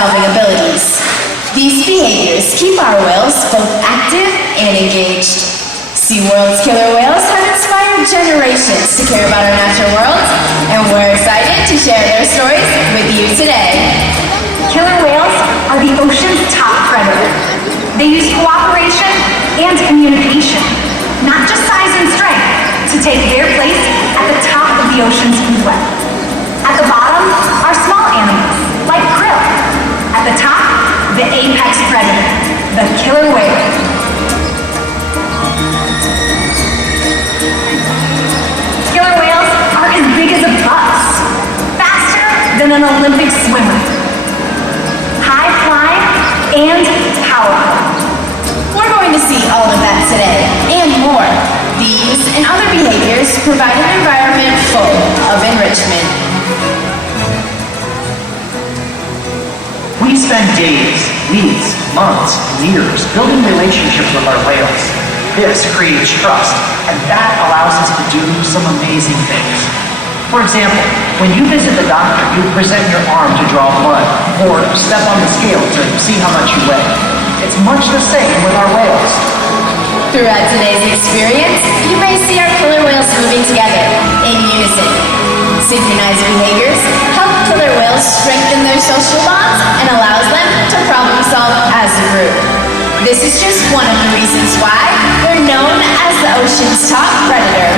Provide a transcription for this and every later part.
problem-solving abilities. These behaviors keep our whales both active and engaged. SeaWorld's killer whales have inspired generations to care about our natural world, and we're excited to share their stories with you today. Killer whales are the ocean's top predator. They use cooperation and communication, not just size and strength, to take their place at the top of the ocean's food web. At the bottom are small animals, like krill. At the top, the apex predator, the killer whale. Killer whales are as big as a bus, faster than an Olympic swimmer, high flying and powerful. We're going to see all of that today, and more. These and other behaviors provide an environment full of enrichment. We spend days, weeks, months, and years building relationships with our whales. This creates trust, and that allows us to do some amazing things. For example, when you visit the doctor, you present your arm to draw blood, or step on the scale to see how much you weigh. It's much the same with our whales. Throughout today's experience, you may see our killer whales moving together in unison. Synchronized behaviors help killer whales strengthen their social bonds and allows them to problem solve as a group. This is just one of the reasons why they're known as the ocean's top predator.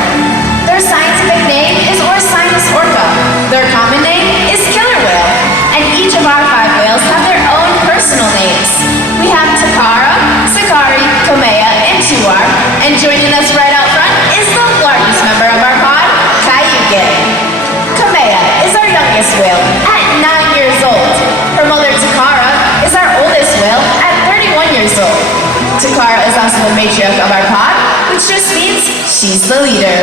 Their scientific name is Orca. Their common name is killer whale, and each of our 5 whales have their own personal names. We have Takara, Sakari, Kamea, and and joining us right out front is the largest member of our pod, Kyuquot. Kamea is our youngest whale at 9 years old. Her mother, Takara, is our oldest whale at 31 years old. Takara is also the matriarch of our pod, which just means she's the leader.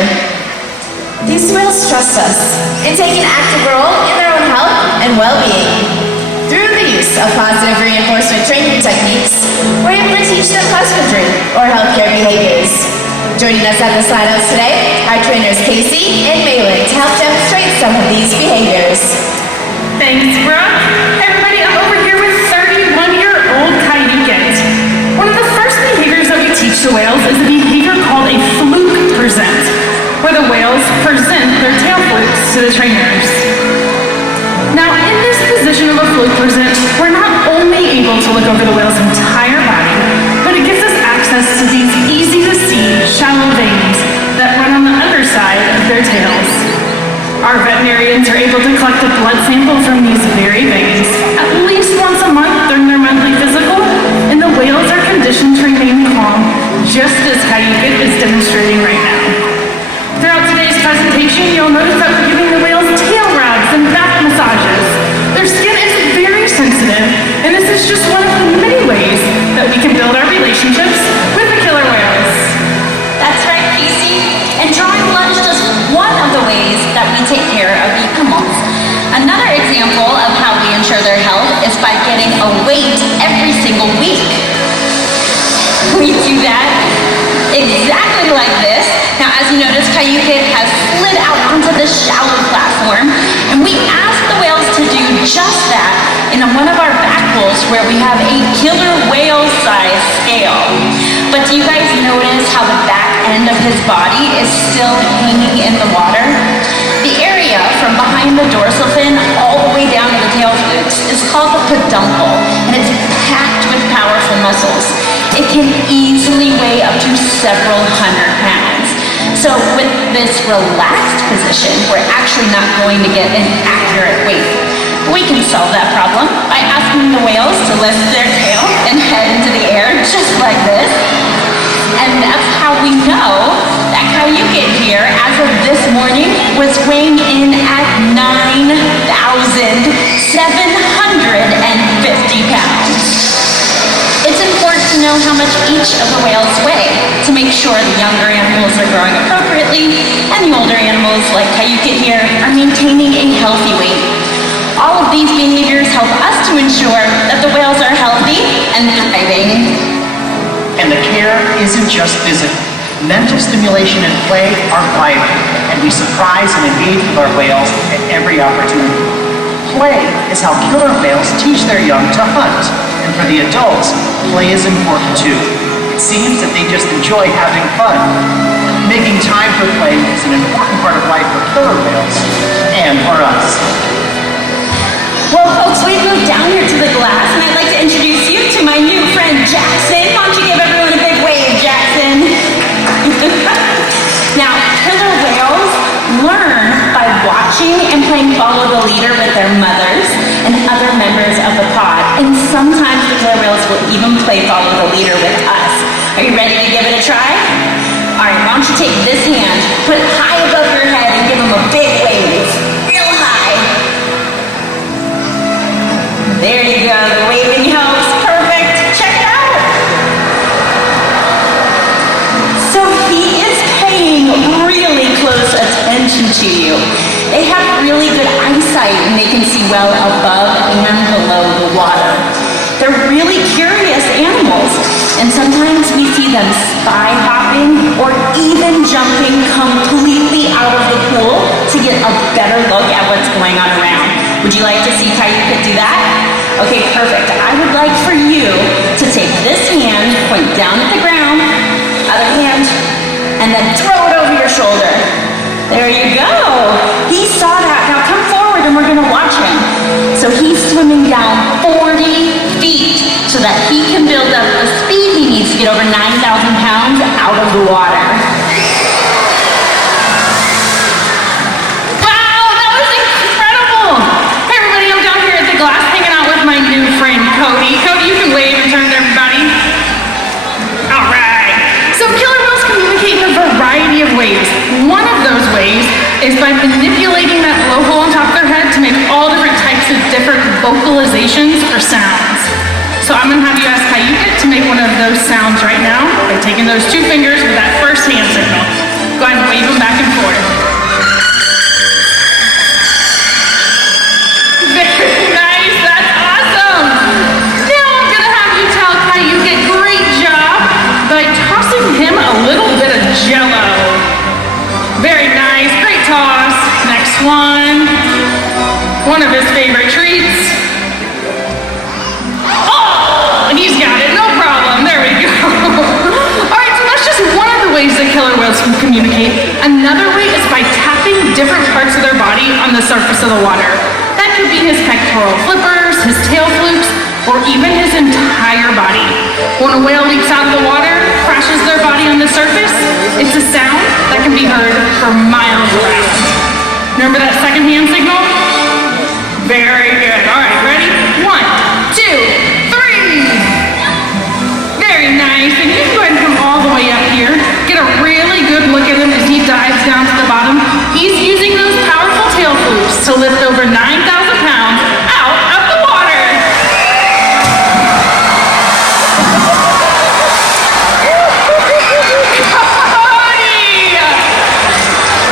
These whales trust us and take an active role in their own health and well-being. Through the use of positive reinforcement training techniques, we're able to teach them husbandry or healthcare behaviors. Joining us at the Slide-Outs today are trainers Casey and Malin to help demonstrate some of these behaviors. Thanks, Brooke. Everybody, I'm over here with 31-year-old Kyuqout. One of the first behaviors that we teach the whales is a behavior called a fluke present, where the whales present their tail flukes to the trainers. Now, in this position of a fluke present, we're not only able to look over the whale's entire body, but it gives us access to these easy-to-see shallow veins that run on the underside of their tails. Our veterinarians are able to collect a blood sample from these very veins at least once a month during their monthly physical, and the whales are conditioned to remain calm, just as Kyuqout is demonstrating right now. Throughout today's presentation, you'll notice that we're giving the whales tail rubs and back massages. Their skin is very sensitive, and this is just one of the many ways that we can build our relationships with the killer whales. That's right, Casey. And drawing blood is just one of the ways that we take care of animals. Another example of how we ensure their health is by getting a weight every single week. We do that exactly like this. Now, as you notice, Kyuqout has slid out onto the shallow platform, and we ask the whales to do just that in one of our back pools where we have a killer whale size scale. But do you guys notice how the back end of his body is still hanging in the water? The area from behind the dorsal fin all the way down to the tail flukes is called the peduncle, and it's packed with powerful muscles. It can easily weigh up to several hundred pounds. So with this relaxed position, we're actually not going to get an accurate weight. We can solve that problem by asking the whales to lift their tail and head into the air just like this. And that's how we know that Kyuqout here, as of this morning, was weighing in at 9,750 pounds. It's important to know how much each of the whales weigh to make sure the younger animals are growing appropriately and the older animals, like Kyuqout here, are maintaining a healthy weight. All of these behaviors help us to ensure that the whales are healthy and thriving. And the care isn't just physical. Mental stimulation and play are vital, and we surprise and engage with our whales at every opportunity. Play is how killer whales teach their young to hunt. And for the adults, play is important too. It seems that they just enjoy having fun. Making time for play is an important part of life for killer whales, and for us. Well, folks, we've moved down here to the glass, and I'd like to introduce you to my new friend, Jackson. Why don't you give everyone a big wave, Jackson? Now, killer whales learn by watching and playing follow the leader with their mothers and other members of the pod. And sometimes the killer whales will even play follow the leader with us. Are you ready to give it a try? All right, why don't you take this hand, put it high above your head, and give them a big wave. Real high. There you go, the waving helps. Perfect. Check it out. So he is paying really close attention to you. They have really good eyesight and they can see well above and below the water. They're really curious animals, and sometimes we see them spy hopping or even jumping completely out of the pool to get a better look at what's going on around. Would you like to see Kyuqout do that? Okay, perfect. I would like for you to take this hand, point down at the ground, other hand, and then throw it over your shoulder. There you go. He saw that. Now come forward and we're going to watch him. So he's swimming down 40 feet so that he can build up the speed he needs to get over 9,000 pounds out of the water. Wow, that was incredible! Hey everybody, I'm down here at the glass hanging out with my new friend Cody. Cody, you can wave and turn to everybody. All right. So killer whales communicate in a variety of ways. One of those ways is by manipulating that blowhole on top of their head to make all different types of different vocalizations or sounds. So I'm going to have you ask Kyuqout to make one of those sounds right now by taking those two fingers with that first hand signal. Go ahead and wave them back and forth. Very nice, that's awesome. Now I'm going to have you tell Kyuqout, great job, by tossing him a little bit of jello. Very nice, great toss. Next one of his favorite treats. Oh, and he's got it, no problem, there we go. All right, so that's just one of the ways that killer whales can communicate. Another way is by tapping different parts of their body on the surface of the water. That could be his pectoral flippers, his tail flukes, or even his entire body. When a whale leaps out of the water, crashes their body on the surface, it's a sound that can be heard for miles around. Remember that second hand signal? Very good. All right, ready? 1, 2, 3. Very nice. And you can go ahead and come all the way up here. Get a really good look at him as he dives down to the bottom. He's using those powerful tail flukes to lift over 9,000 pounds out of the water.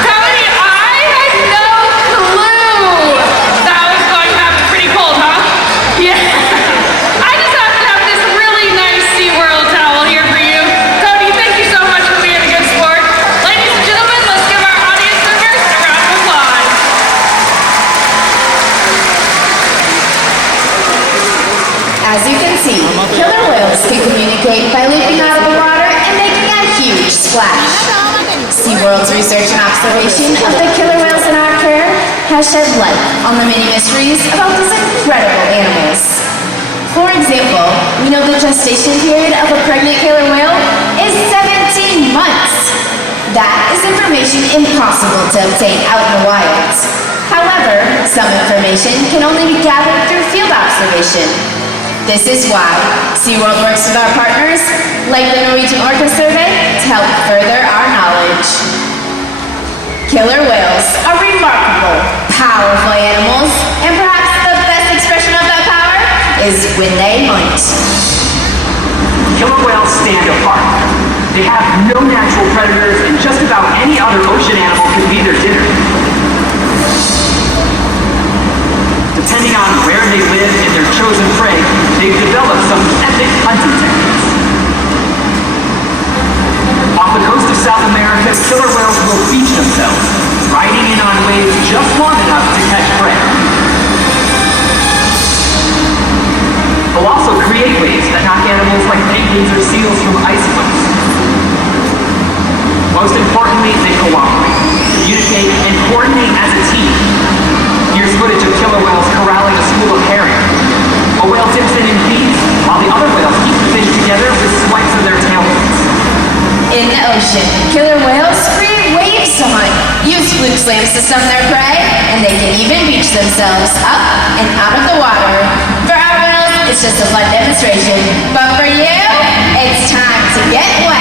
Cody, I had no clue that was going to happen. Pretty cold, huh? Yeah. I just have to have this really nice SeaWorld towel here for you. Cody, thank you so much for being a good sport. Ladies and gentlemen, let's give our audience members a round of applause. As you can see, killer whales can communicate by leaping out of the water and making a huge splash. SeaWorld's research and observation of the killer whales in our care has shed light on the many mysteries about these incredible animals. For example, we know the gestation period of a pregnant killer whale is 17 months. That is information impossible to obtain out in the wild. However, some information can only be gathered through field observation. This is why SeaWorld works with our partners, like the Norwegian Orca survey, to help further our knowledge. Killer whales are remarkable, powerful animals, and perhaps the best expression of that power is when they hunt. Killer whales stand apart. They have no natural predators, and just about any other ocean animal can be their dinner. Depending on where they live and their chosen prey, they've developed some epic hunting techniques. Off the coast of South America, killer whales will beach themselves, riding in on waves just long enough to catch prey. seals from isotopes. Most importantly, they cooperate, communicate, and coordinate as a team. Here's footage of killer whales corralling a school of herring. A whale dips in feeds, while the other whales keep the fish together with swipes of their tail fins. In the ocean, killer whales create waves to hunt, use fluke slams to stun their prey, and they can even beach themselves up and out of the water. For our whales, it's just a fun demonstration, but for you, it's time to get wet.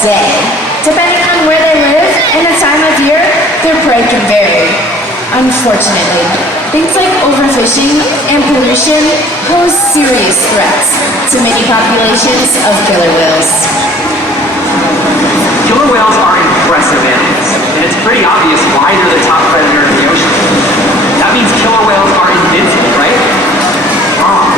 day. Depending on where they live and the time of year, their prey can vary. Unfortunately, things like overfishing and pollution pose serious threats to many populations of killer whales. Killer whales are impressive animals, and it's pretty obvious why they're the top predator in the ocean. That means killer whales are invincible, right? Wrong.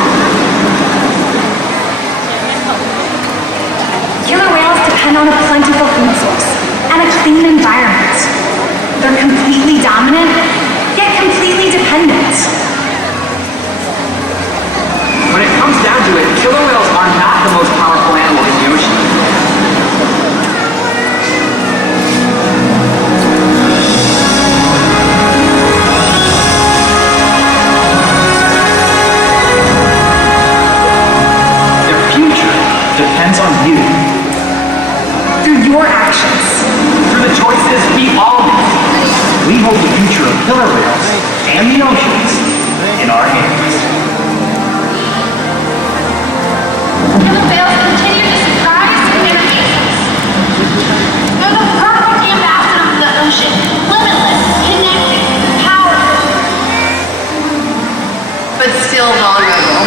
Killer whales depend on a plentiful food source and a clean environment. They're completely dominant, yet completely dependent. When it comes down to it, killer whales are not the most powerful animal in the ocean. Their future depends on you. Through your actions. Through the choices we all make. We hold the future of killer whales and the oceans in our hands. Killer whales continue to surprise and amaze us. They're the perfect ambassador of the ocean. Limitless, connected, powerful, but still vulnerable.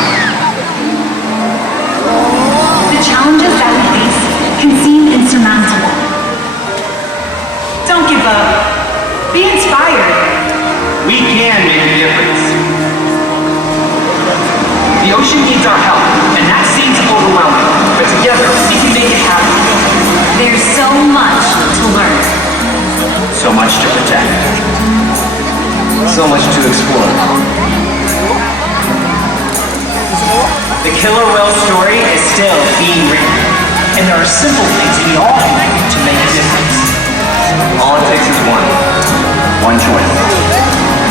The challenges that we face can seem insurmountable. Don't give up. Be inspired. We can make a difference. The ocean needs our help, and that seems overwhelming. But together, we can make it happen. There's so much to learn. So much to protect. So much to explore. The killer whale story is still being written, and there are simple things we all can do to make a difference. All it takes is one choice.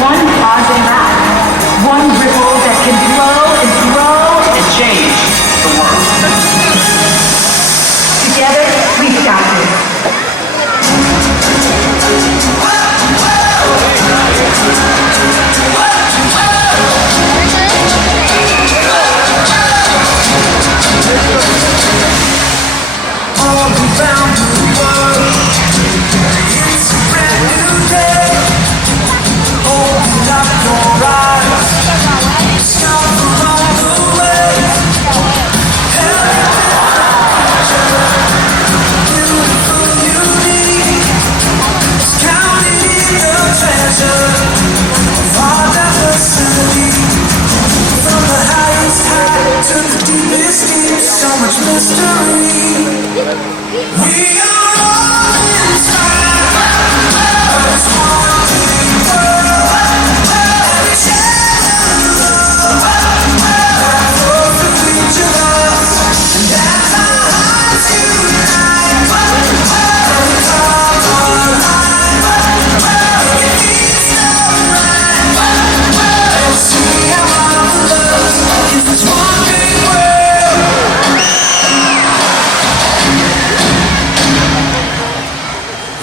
One positive act. One ripple that can flow and grow. And change the world. Together, we've got this. All around the world, it's a brand new day. Open up your eyes, stop along the way. Beautiful, unique, it's counted in the treasure of our diversity. From the highest high to the deepest deep, so much mystery. We are all inspired by this one big world. Every shadow that flows through each of us, and as our hearts unite, and we come alive, it feels so right. Let's see how marvelous is this one big world.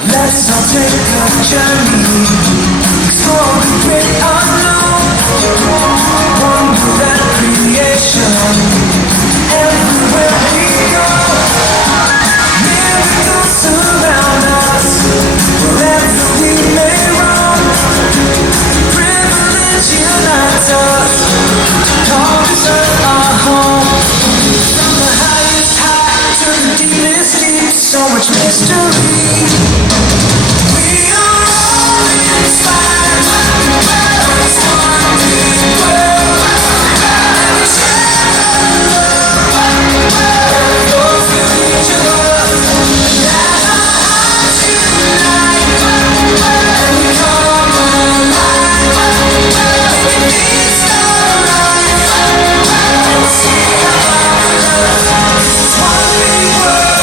Let's all take a journey, explore the great unknown, wonder and creation, everywhere we go. Miracles surround us, wherever we may roam. Privilege unites us, call this earth our home. From the highest high to the deepest deep, so much mystery. We are all inspired by this one big world. Every shadow that flows through each of us, and as our hearts unite, and we come alive, it feels so right. Let's see how marvelous this one big world.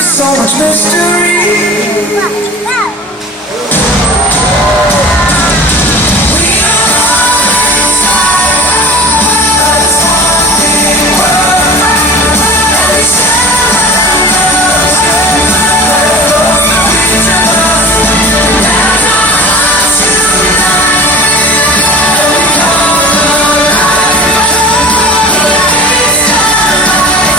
So much mystery. We are all inspired by this one big world. Every shadow that flows through each of us, and as our hearts unite, and we come alive, it feels so right.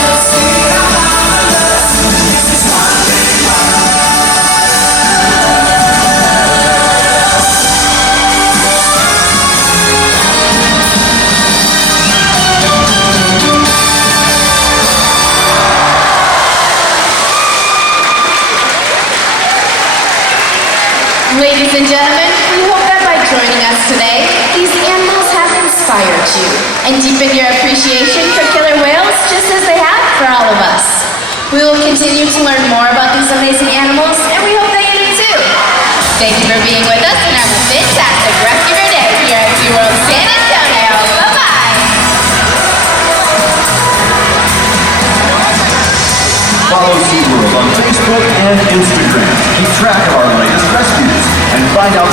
Let's see how marvelous is this one big world. Ladies and gentlemen, we hope that by joining us today, these animals have inspired you and deepened your appreciation for killer whales just as they have for all of us. We will continue to learn more about these amazing animals, and we hope that you do too. Thank you for being with us in our Follow SeaWorld on Facebook and Instagram to keep track of our latest rescues and find out more